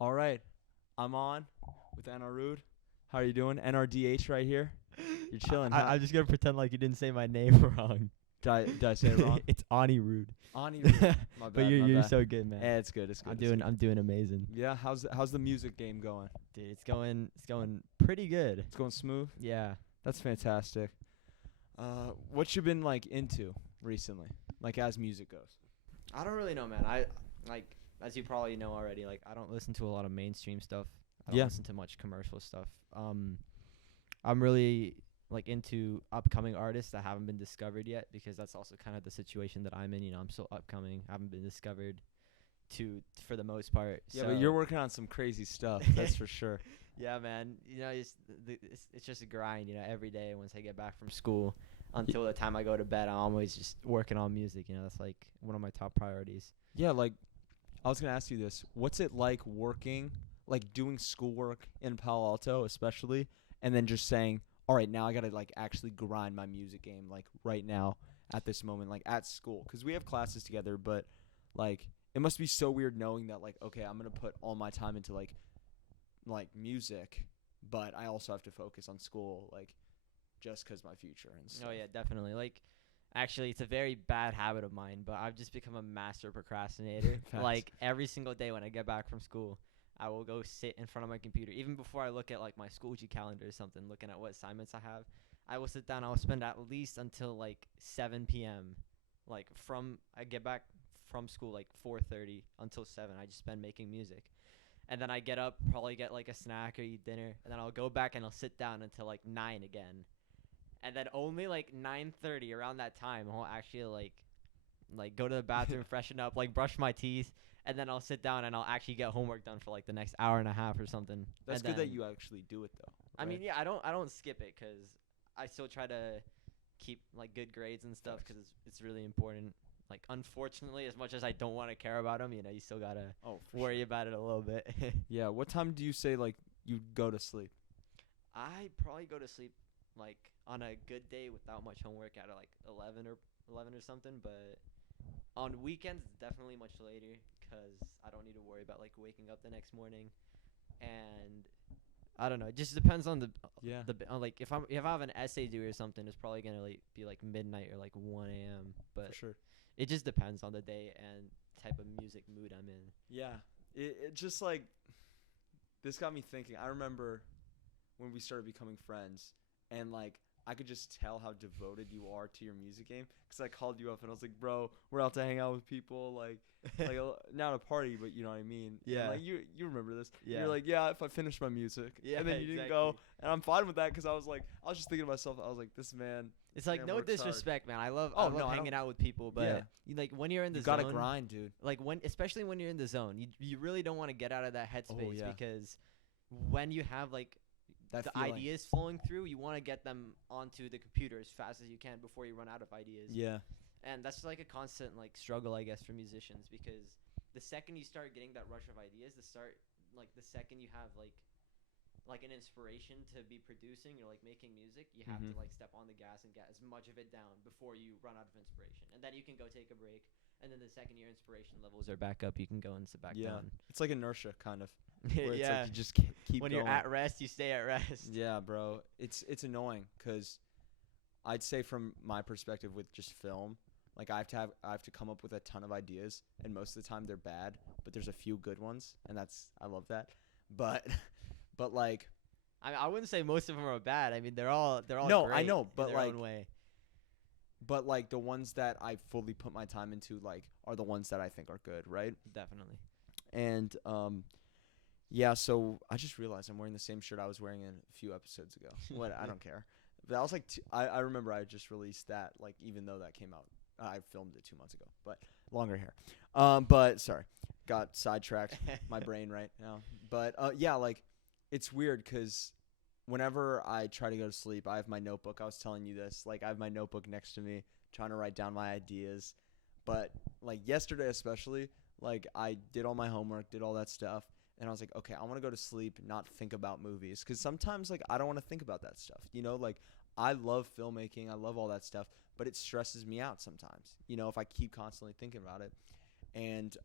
All right, I'm on with Anirudh. How are you doing? NRDH right here. You're chilling, huh? I'm just gonna pretend like you didn't say my name wrong. Did I say it wrong? It's Anirudh. Anirudh. My bad. But you're my you're bad. so good, man. It's good. It's good. I'm it's good. doing amazing, Yeah. How's the music game going? dude. It's going pretty good. It's going smooth. Yeah. That's fantastic. What you been like into recently? Like as music goes. I don't really know, man. I like as you probably know already. Like I don't listen to a lot of mainstream stuff. I don't Yeah. listen to much commercial stuff. I'm really like into upcoming artists that haven't been discovered yet because that's also kind of the situation that I'm in. You know, I'm still upcoming. I haven't been discovered for the most part. Yeah, so but you're working on some crazy stuff. That's for sure. Yeah, man. You know, it's just a grind. You know, every day once I get back from school until the time I go to bed, I'm always just working on music. You know, that's like one of my top priorities. Yeah, like I was gonna ask you this. What's it like working, like doing schoolwork in Palo Alto, especially, and then just saying, "All right, now I gotta like actually grind my music game, like right now at this moment, like at school, because we have classes together, but like it must be so weird knowing that like okay, I'm gonna put all my time into like music, but I also have to focus on school, like just 'cause my future and stuff." Oh yeah, definitely. Like, actually, it's a very bad habit of mine, but I've just become a master procrastinator. Facts. Like every single day when I get back from school, I will go sit in front of my computer. Even before I look at like my school G calendar or something, looking at what assignments I have, I will sit down. I'll spend at least until like 7 p.m. Like from I get back from school like 4:30 until 7. I just spend making music. And then I get up, probably get like a snack or eat dinner, and then I'll go back and I'll sit down until like 9 again. And then only like 9:30 around that time I'll actually like go to the bathroom, freshen up, like brush my teeth, and then I'll sit down and I'll actually get homework done for like the next hour and a half or something. That's And good that then- you actually do it though. I mean, right? yeah, I don't skip it cuz I still try to keep like good grades and stuff Facts. cuz it's really important. Like unfortunately, as much as I don't want to care about them, you know, you still got to Oh, for worry sure. about it a little bit. Yeah. What time do you say like you go to sleep? I probably go to sleep like on a good day without much homework at like 11 or something, but on weekends it's definitely much later cuz I don't need to worry about like waking up the next morning. And I don't know, it just depends on Yeah. like if I have an essay due or something, it's probably going to like be like midnight or like 1 a.m. For but sure. it just depends on the day and type of music mood I'm in. Yeah. It just like this got me thinking. I remember when we started becoming friends, and like I could just tell how devoted you are to your music game because I called you up and I was like, "Bro, we're out to hang out with people, like not a party, but you know what I mean." And, Yeah. like you remember this. Yeah. You're like, "Yeah, if I finish my music." Yeah, And then you didn't go, exactly. and I'm fine with that because I was just thinking to myself, I was like, "This man, It's like man no works hard." disrespect, man. I love Oh, I love no, I hanging don't- out with people, but Yeah. you like when you're in the you zone, gotta grind, dude. like especially when you're in the zone, you really don't want to get out of that headspace yeah. because when you have like That the feeling. ideas flowing through, you want to get them onto the computer as fast as you can before you run out of ideas. Yeah. And that's like a constant like struggle, I guess, for musicians because the second you start getting that rush of ideas, the second you have like an inspiration to be producing or like making music, you have to Mhm. like step on the gas and get as much of it down before you run out of inspiration. And then you can go take a break. And then the second your inspiration levels are back up, you can go and sit back Yeah. down. It's like inertia, kind of. Where it's Yeah. like you just keep When going. you're at rest, you stay at rest. Yeah, bro. It's annoying because I'd say from my perspective with just film, like I have to come up with a ton of ideas, and most of the time they're bad, but there's a few good ones, and I love that. But but like I wouldn't say most of them are bad. I mean, they're all No, I great know, in but, their like, own way. the ones that I fully put my time into like are the ones that I think are good, right? Definitely. And yeah, so I just realized I'm wearing the same shirt I was wearing a few episodes ago. What I don't care. But I was like, I remember I just released that, like, even though that came out, I filmed it 2 months ago, but longer hair. But sorry, got sidetracked. My brain right now. But yeah, like, it's weird because whenever I try to go to sleep, I have my notebook. I was telling you this, like, I have my notebook next to me, trying to write down my ideas. But like yesterday, especially, like, I did all my homework, did all that stuff. And I was like, okay, I want to go to sleep, not think about movies. Because sometimes, like, I don't want to think about that stuff. You know, like, I love filmmaking. I love all that stuff. But it stresses me out sometimes, you know, if I keep constantly thinking about it. And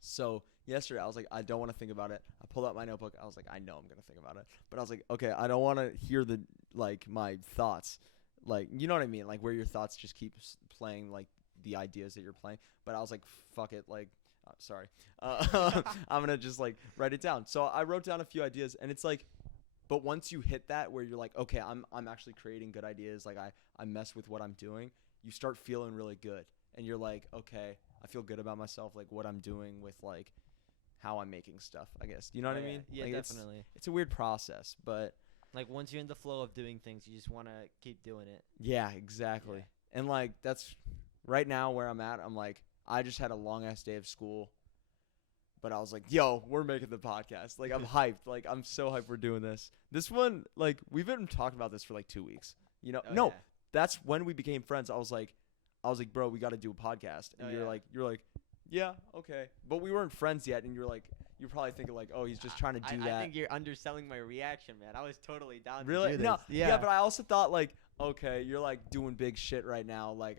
so, yesterday. I was like, I don't want to think about it. I pulled out my notebook. I was like, I know I'm gonna think about it, but I was like, okay, I don't want to hear the my thoughts, like, you know what I mean, like where your thoughts just keep playing like the ideas that you're playing. But I was like, fuck it, like, sorry, I'm gonna just like write it down. So I wrote down a few ideas, and it's like, but once you hit that where you're like, okay, I'm actually creating good ideas, like I mess with what I'm doing, you start feeling really good, and you're like, okay, I feel good about myself, like what I'm doing with like how I'm making stuff, I guess. You know what I mean? Yeah, like, definitely. It's a weird process, but Like once you're in the flow of doing things, you just want to keep doing it. yeah, exactly. Yeah. And like that's right now where I'm at. I'm like, I just had a long ass day of school, but I was like, yo, we're making the podcast. Like, I'm hyped. Like, I'm so hyped we're doing this. This one, like, we've been talking about this for like 2 weeks. You know, no, that's when we became friends. I was like, bro, we got to do a podcast. And you're like, yeah, okay. But we weren't friends yet. And you're probably thinking like, oh, he's just trying to do that. I think you're underselling my reaction, man. I was totally down really? to do this. No, yeah, but I also thought like, okay, you're like doing big shit right now. Like,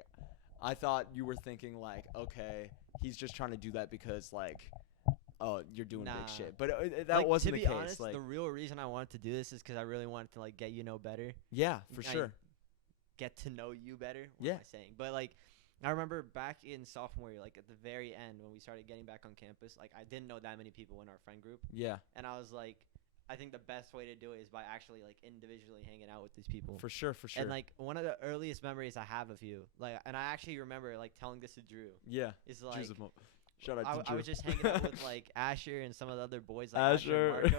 I thought you were thinking like, okay, he's just trying to do that because like, oh, you're doing big shit. But that like, wasn't the case. To be honest, like, the real reason I wanted to do this is because I really wanted to like get better. Yeah, for sure. Get to know you better. What am I saying? But like, I remember back in sophomore year, like at the very end when we started getting back on campus, like I didn't know that many people in our friend group. Yeah. And I was like, I think the best way to do it is by actually like individually hanging out with these people. For sure. And like one of the earliest memories I have of you, like, and I actually remember like telling this to Drew. Yeah. Is like, shout out to Drew. I was just hanging out with like Asher and some of the other boys, like Asher,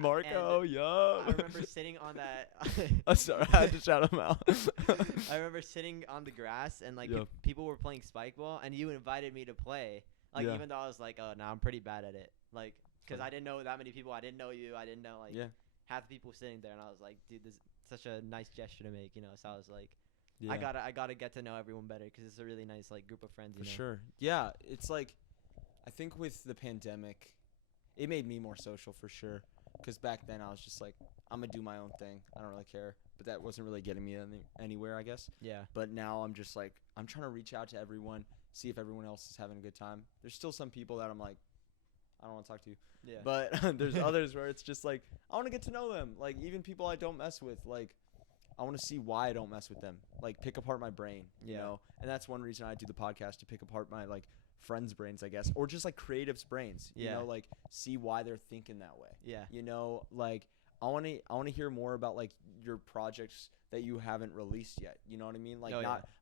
Marco, I remember sitting on that. I'm sorry, I had to shout him out. I remember sitting on the grass and like people were playing spike ball, and you invited me to play. Like even though I was like, oh no, I'm pretty bad at it. Like, because I didn't know that many people. I didn't know you. I didn't know like half the people sitting there, and I was like, dude, this is such a nice gesture to make, you know. So I was like, I gotta get to know everyone better because it's a really nice like group of friends. You know? Sure. Yeah, it's like, I think with the pandemic, it made me more social for sure. Because back then I was just like, I'm gonna do my own thing. I don't really care. But that wasn't really getting me anywhere, I guess. Yeah. But now I'm just like, I'm trying to reach out to everyone, see if everyone else is having a good time. There's still some people that I'm like, I don't want to talk to you. Yeah. But there's others where it's just like, I want to get to know them. Like, even people I don't mess with, like, I want to see why I don't mess with them. Like, pick apart my brain, you know? And that's one reason I do the podcast, to pick apart my, like, friends' brains, I guess. Or just, like, creatives' brains. You know, like, see why they're thinking that way. Yeah. You know, like, I want to hear more about, like, your projects that you haven't released yet. You know what I mean? Like,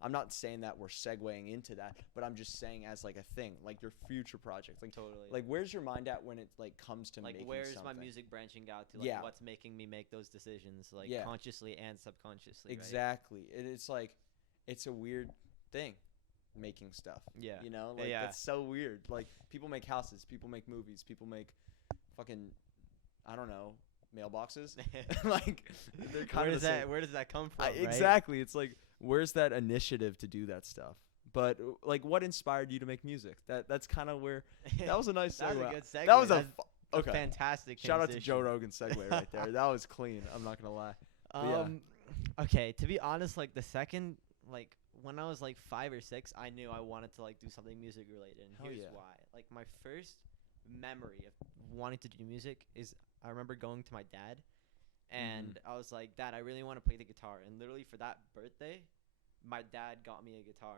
I'm not saying that we're segueing into that, but I'm just saying as like a thing, like your future projects. Like, totally. Like, where's your mind at when it like comes to making where's something? My music branching out to? Like, what's making me make those decisions, like consciously and subconsciously? Exactly. Right? It's like, it's a weird thing, making stuff. Yeah. You know, like it's so weird. Like, people make houses, people make movies, people make fucking, I don't know, mailboxes. Like, they're kind of where does that come from? Right? Exactly. It's like, where's that initiative to do that stuff? But like, what inspired you to make music? That's kind of where that was a nice segue. That was a good segue. That was a fantastic shout out to Joe Rogan segue right there. That was clean. I'm not gonna lie. Okay, to be honest, like the second, like when I was like 5 or 6, I knew I wanted to like do something music related, and here's why. Like, my first memory of wanting to do music is, I remember going to my dad, and I was like, Dad, I really want to play the guitar. And literally for that birthday, my dad got me a guitar.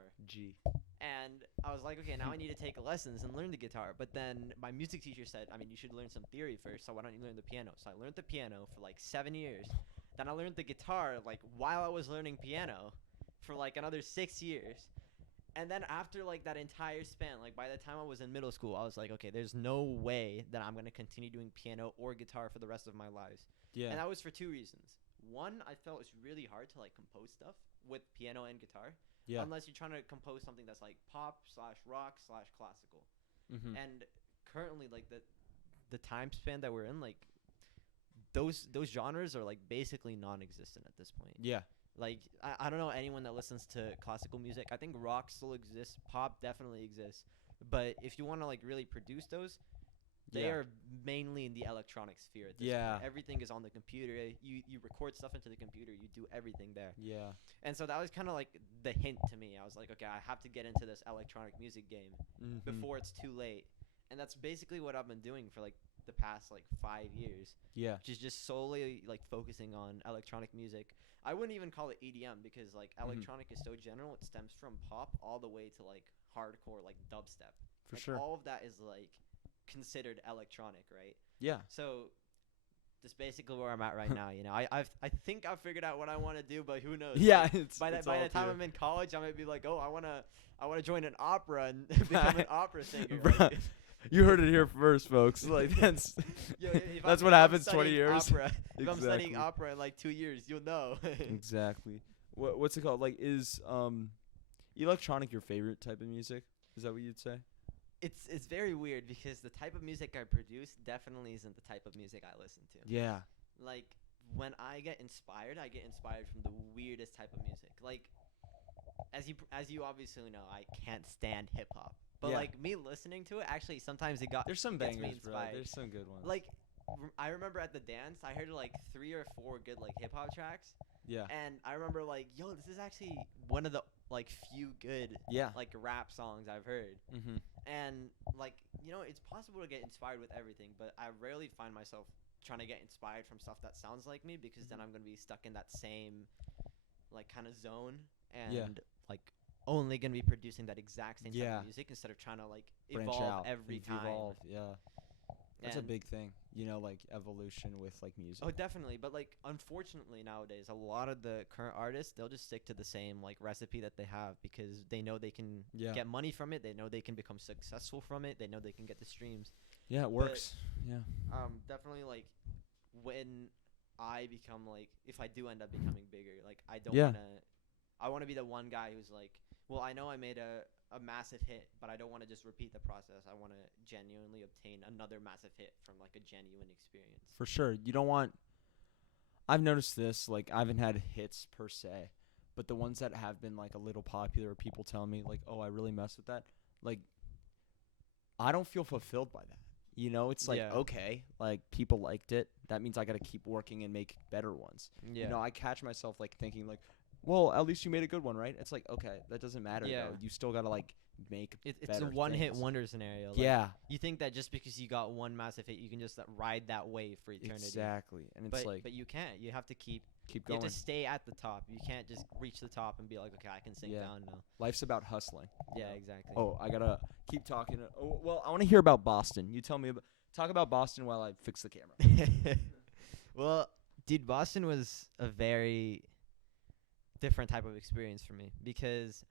And I was like, okay, now I need to take lessons and learn the guitar. But then my music teacher said, I mean, you should learn some theory first, so why don't you learn the piano? So I learned the piano for like 7 years. Then I learned the guitar like while I was learning piano for like another 6 years. And then after like that entire span, like by the time I was in middle school, I was like, okay, there's no way that I'm going to continue doing piano or guitar for the rest of my lives. Yeah. And that was for 2 reasons. One, I felt it's really hard to like compose stuff with piano and guitar. Yeah. Unless you're trying to compose something that's like pop/rock/classical. And currently, like the time span that we're in, like those genres are like basically non-existent at this point. Yeah. Like, I don't know anyone that listens to classical music. I think rock still exists. Pop definitely exists. But if you want to, like, really produce those, they are mainly in the electronic sphere at this point. Everything is on the computer. You record stuff into the computer. You do everything there. Yeah. And so that was kind of, like, the hint to me. I was like, okay, I have to get into this electronic music game before it's too late. And that's basically what I've been doing for like the past like 5 years. Yeah. Just solely like focusing on electronic music. I wouldn't even call it EDM because like electronic is so general. It stems from pop all the way to like hardcore, like dubstep. For like, sure. All of that is like considered electronic, right? Yeah. So that's basically where I'm at right now. You know, I think I've figured out what I want to do, but who knows? Yeah. Like, by the time I'm in college, I might be like, oh, I wanna join an opera and become an opera singer. Like, you heard it here first, folks. Like that's that's what happens 20 years. Opera, if I'm studying opera in like 2 years, you'll know. Exactly. What's it called? Like, is electronic your favorite type of music? Is that what you'd say? It's very weird because the type of music I produce definitely isn't the type of music I listen to. Yeah. Like when I get inspired from the weirdest type of music. Like as you obviously know, I can't stand hip hop. But like me listening to it, actually sometimes there's some gets me bangers, bro. inspired. There's some good ones. Like I remember at the dance, I heard like 3 or 4 good like hip hop tracks. Yeah. And I remember like, yo, this is actually one of the like few good like rap songs I've heard. Mm-hmm. And like, you know, it's possible to get inspired with everything, but I rarely find myself trying to get inspired from stuff that sounds like me because then I'm going to be stuck in that same like kind of zone and like only going to be producing that exact same type of music instead of trying to like evolve every time. Yeah. That's a big thing, you know, like evolution with like music. Oh, definitely. But like, unfortunately nowadays, a lot of the current artists, they'll just stick to the same like recipe that they have because they know they can get money from it. They know they can become successful from it. They know they can get the streams. Yeah, it works. Yeah. Definitely like when I become like, if I do end up becoming bigger, like I don't I want to be the one guy who's like, well, I know I made a massive hit, but I don't want to just repeat the process. I want to genuinely obtain another massive hit from like a genuine experience. For sure. You don't want I've noticed this, like I haven't had hits per se, but the ones that have been like a little popular, people tell me like, "Oh, I really mess with that." Like I don't feel fulfilled by that. You know, it's like, okay, like people liked it. That means I got to keep working and make better ones. Yeah. You know, I catch myself like thinking like, well, at least you made a good one, right? It's like, okay, that doesn't matter though. You still got to like make it's a one-hit wonder scenario. Like, you think that just because you got one massive hit, you can just ride that wave for eternity. Exactly. And it's but you can't. You have to keep going. You have to stay at the top. You can't just reach the top and be like, okay, I can sink down now. Life's about hustling. Yeah, exactly. Oh, I got to keep talking. Oh, well, I want to hear about Boston. You tell me talk about Boston while I fix the camera. Well, dude, Boston was a very different type of experience for me because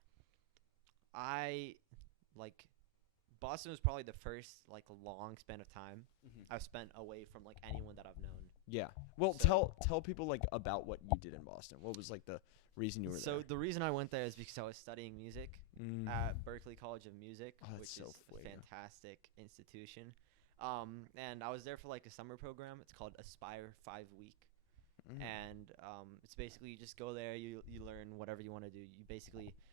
Boston was probably the first like long span of time I've spent away from like anyone that I've known. Yeah. Well, so, tell people like about what you did in Boston. What was like the reason you were there? So the reason I went there is because I was studying music at Berklee College of Music, which is a fantastic institution. And I was there for like a summer program. It's called Aspire 5 Week. And it's basically you just go there, you learn whatever you want to do.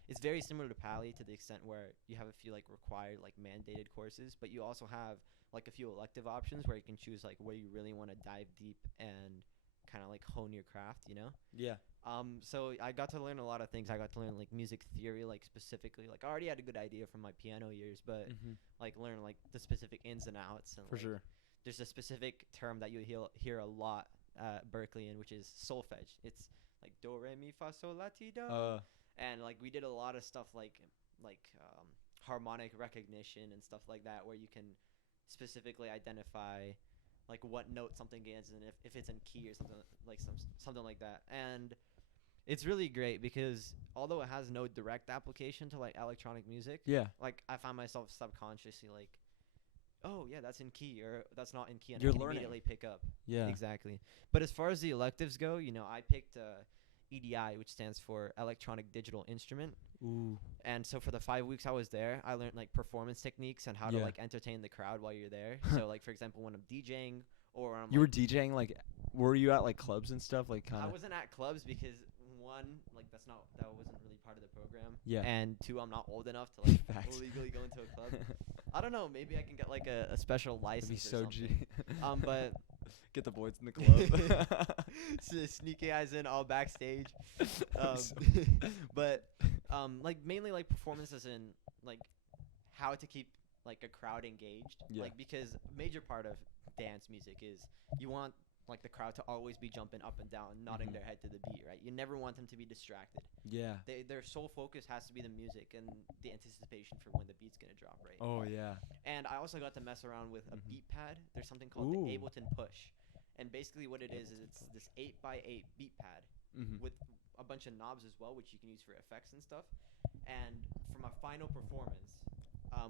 It's very similar to Pali to the extent where you have a few like required like mandated courses, but you also have like a few elective options where you can choose like where you really want to dive deep and kind of like hone your craft, you know? Yeah. So I got to learn a lot of things. I got to learn like music theory, like specifically, like I already had a good idea from my piano years, but like learn like the specific ins and outs. And, for sure. There's a specific term that you hear a lot Berklee in, which is solfege. It's like do re mi fa sol la ti do, and like we did a lot of stuff like harmonic recognition and stuff like that, where you can specifically identify like what note something is and if it's in key or something like that. And it's really great because although it has no direct application to like electronic music, like I find myself subconsciously like, oh yeah, that's in key or that's not in key, and I can immediately pick up. Yeah, exactly. But as far as the electives go, you know, I picked EDI, which stands for Electronic Digital Instrument. Ooh. And so for the 5 weeks I was there, I learned like performance techniques and how to like entertain the crowd while you're there. So like for example, when I'm DJing or I'm were DJing, like were you at like clubs and stuff, like kind of? I wasn't at clubs because one, like that wasn't really part of the program. Yeah. And two, I'm not old enough to like legally go into a club. I don't know, maybe I can get like a special license. That'd be so something. But get the boys in the club. Sneaky eyes in all backstage. But like mainly like performances in like how to keep like a crowd engaged. Yeah. Like, because a major part of dance music is you want like the crowd to always be jumping up and down, nodding their head to the beat, right? You never want them to be distracted. Yeah. Their sole focus has to be the music and the anticipation for when the beat's gonna drop, right? Oh yeah. And I also got to mess around with a beat pad. There's something called Ooh. the Ableton Push, and basically what it is it's this 8x8 beat pad with a bunch of knobs as well, which you can use for effects and stuff. And for my final performance,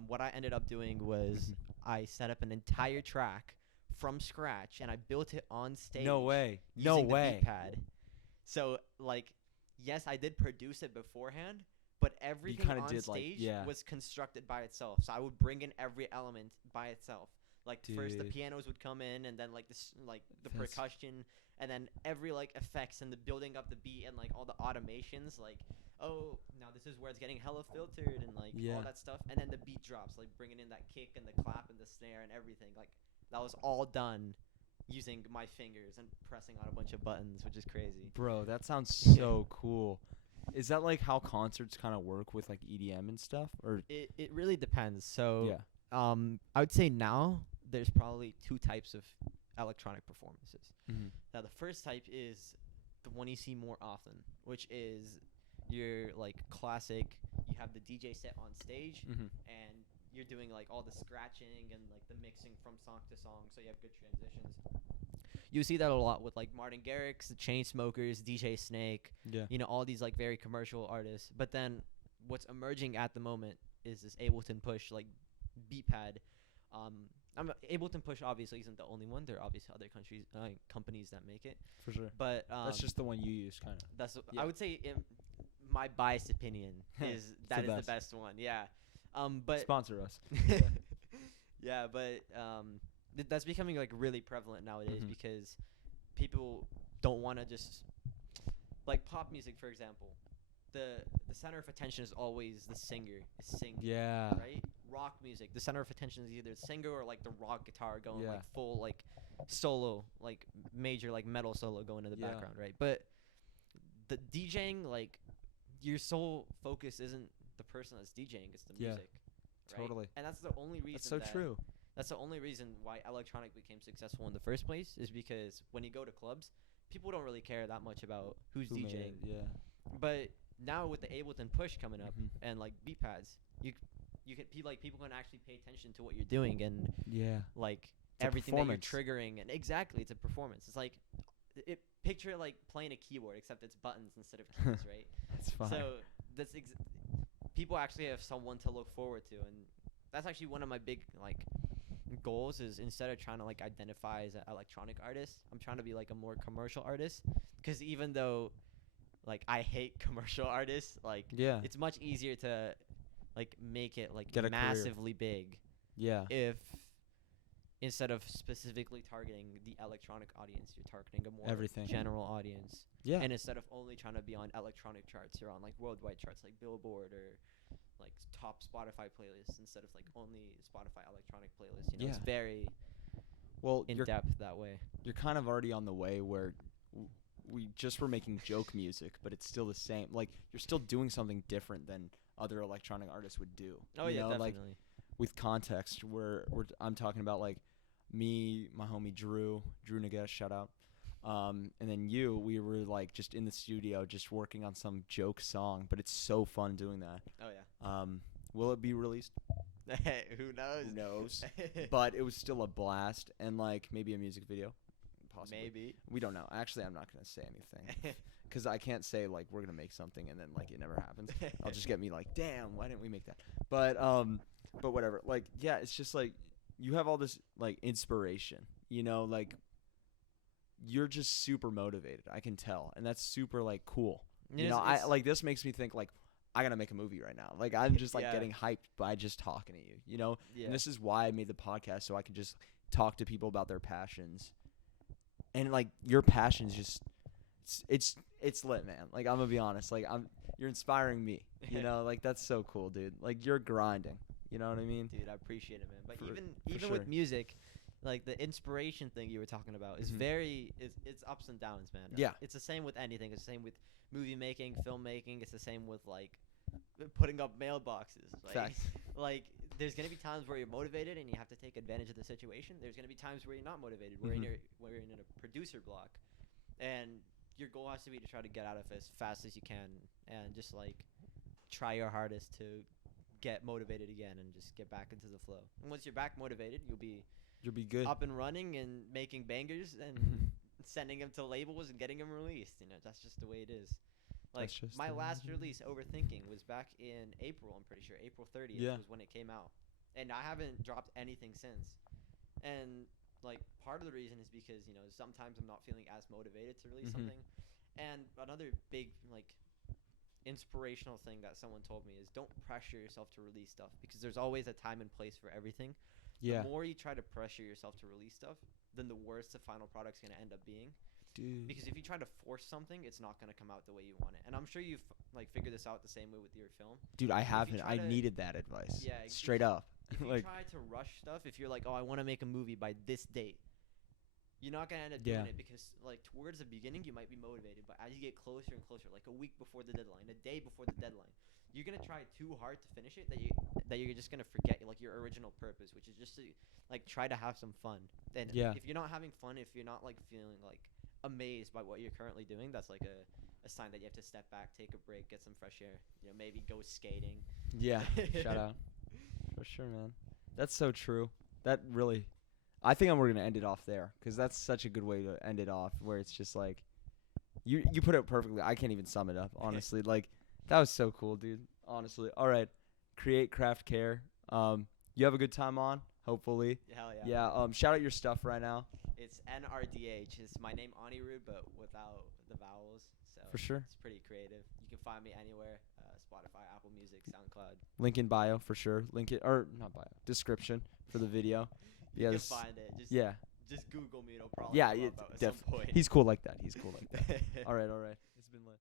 what I ended up doing was I set up an entire track from scratch, and I built it on stage. No way. Using the beat pad. So, like, yes, I did produce it beforehand, but everything on stage was constructed by itself. So I would bring in every element by itself. Like, first the pianos would come in, and then like this, like the percussion, and then every like effects and the building up the beat and like all the automations, like, oh, now this is where it's getting hella filtered and like all that stuff, and then the beat drops, like bringing in that kick and the clap and the snare and everything. Like, that was all done using my fingers and pressing on a bunch of buttons, which is crazy. Bro, that sounds so cool. Is that like how concerts kind of work with like EDM and stuff, or it really depends. So I would say now there's probably two types of electronic performances. Now the first type is the one you see more often, which is your like classic. You have the DJ set on stage, and you're doing like all the scratching and like the mixing from song to song, so you have good transitions. You see that a lot with like Martin Garrix, the Chainsmokers, DJ Snake, you know, all these like very commercial artists. But then what's emerging at the moment is this Ableton Push like beat pad. Ableton Push obviously isn't the only one. There are obviously other companies that make it. For sure. But that's just the one you use, kind of. That's I would say, in my biased opinion, is that is the best one. Yeah. But sponsor us. Yeah, but that's becoming like really prevalent nowadays because people don't want to just like pop music, for example. The center of attention is always the singer is singing. Yeah. Right? Rock music, the center of attention is either the singer or like the rock guitar going like full like solo, like major like metal solo going in the background, right? But the DJing, like, your sole focus isn't the person that's DJing, it's the music. Right? Totally. And that's the only reason that's so true. That's the only reason why electronic became successful in the first place, is because when you go to clubs, people don't really care that much about who's DJing. But now with the Ableton Push coming up and like beat pads, you can people can actually pay attention to what you're doing and like it's everything that you're triggering, and exactly, it's a performance. It's like picture it like playing a keyboard, except it's buttons instead of keys, right? That's fine. So that's people actually have someone to look forward to, and that's actually one of my big like goals, is instead of trying to like identify as an electronic artist, I'm trying to be like a more commercial artist, because even though like I hate commercial artists, like it's much easier to like make it like massively big if instead of specifically targeting the electronic audience, you're targeting a more general audience. And instead of only trying to be on electronic charts, you're on like worldwide charts like Billboard or like top Spotify playlists instead of like only Spotify electronic playlists. You know, it's very in depth that way. You're kind of already on the way where we just were making joke music, but it's still the same. Like, you're still doing something different than other electronic artists would do. Oh, yeah, definitely. Like, with context, I'm talking about like me, my homie Drew Nagesh, shout out, and then we were like just in the studio just working on some joke song, but it's so fun doing that. Oh yeah. Will it be released? Who knows? Who knows? But it was still a blast, and like maybe a music video, possibly. Maybe. We don't know. Actually, I'm not gonna say anything. Because I can't say, like, we're going to make something and then, like, it never happens. I'll just get me, like, damn, why didn't we make that? But whatever. Like, yeah, it's just, like, you have all this, like, inspiration. You know, like, you're just super motivated. I can tell. And that's super, like, cool. You know, this makes me think, like, I got to make a movie right now. Like, I'm just, like, getting hyped by just talking to you, you know? And this is why I made the podcast, so I can just talk to people about their passions. And, like, your passion's just... It's lit, man. Like, I'm gonna be honest. Like, you're inspiring me. You know, like, that's so cool, dude. Like, you're grinding. You know what I mean? Dude, I appreciate it, man. But even with music, like, the inspiration thing you were talking about is it's ups and downs, man. Yeah. It's the same with anything. It's the same with movie making, filmmaking. It's the same with like putting up mailboxes. Like, Facts. Like, there's gonna be times where you're motivated and you have to take advantage of the situation. There's gonna be times where you're not motivated, where where you're in a producer block, and your goal has to be to try to get out of it as fast as you can, and just like try your hardest to get motivated again and just get back into the flow. And once you're back motivated, you'll be good. up and running and making bangers and sending them to labels and getting them released. You know, that's just the way it is. Like my last release, Overthinking, was back in April. I'm pretty sure April 30th was when it came out, and I haven't dropped anything since. And like part of the reason is because sometimes I'm not feeling as motivated to release something. And another big like inspirational thing that someone told me is don't pressure yourself to release stuff, because there's always a time and place for everything. The more you try to pressure yourself to release stuff, then the worse the final product's gonna end up being. Dude. Because if you try to force something, it's not going to come out the way you want it. And I'm sure you've like figured this out the same way with your film. Dude, I haven't. I needed that advice. Yeah, straight up. If you try to rush stuff, if you're like, oh, I want to make a movie by this date, you're not going to end up doing it, because like towards the beginning you might be motivated, but as you get closer and closer, like a week before the deadline, a day before the deadline, you're going to try too hard to finish it that you're just going to forget like your original purpose, which is just to like try to have some fun. And if you're not having fun, if you're not like feeling like amazed by what you're currently doing, that's like a sign that you have to step back, take a break, get some fresh air, maybe go skating. Shout out. For sure, man. That's so true. That really, I think we're gonna end it off there, because that's such a good way to end it off, where it's just like you put it perfectly. I can't even sum it up, honestly. Like that was so cool, dude, honestly. All right, create, craft, care. You have a good time on, hopefully. Hell yeah. Shout out your stuff right now. It's NRDH. It's my name, Anirudh, but without the vowels. So for sure. It's pretty creative. You can find me anywhere. Spotify, Apple Music, SoundCloud. Link in bio for sure. Link it, or not bio, description for the video. You can find it. Just Google me. It'll probably come up at definitely. some point. He's cool like that. All right. It's been lit.